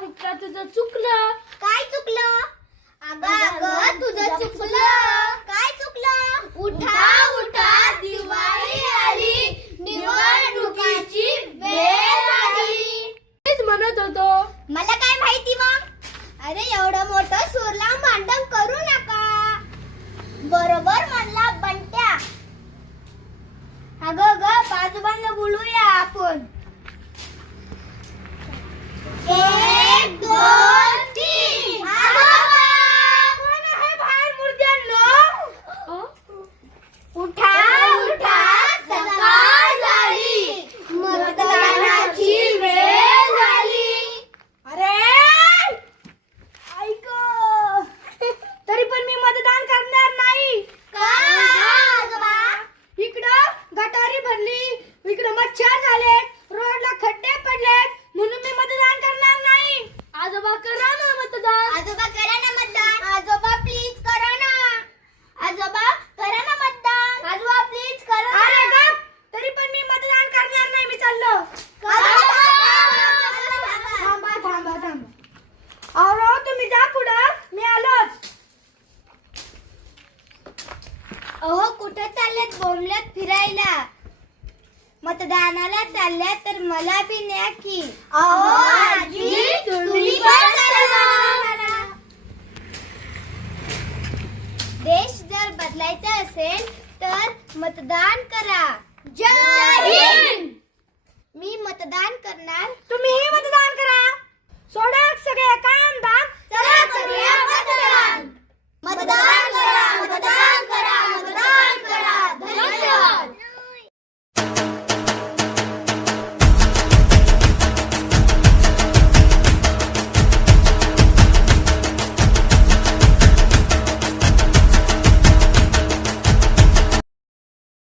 तुझं चुकलं. काय चुकलं? तुझं चुकलं. काय चुकलं? उठा उठा दिवाळी आली. निवडणुकीची वेळ तेच म्हणत होतो. मला काय माहिती मग? अरे एवढं मोठं सुरला मांडण करू नका. बरोबर म्हणला आजोबा करा ना मतदान. आजोबा करा ना मतदान. आजोबा प्लीज करा ना. आजोबा करा ना मतदान. आजोबा प्लीज करा अरे गप तरी पण मी मतदान करणार नाही मी चाललो. थांबा थांबा थांबा. अहो तुम्ही जा पुढे. मी आलोच. अहो कुठे चाललेत बोमल्यात फिरायला. मतदानाला चालल्या तर मला भी न्या की. आजी. बदलायचा असेल तर मतदान करा. जय हिंद! मी मतदान करणार. तुम्हीही मतदान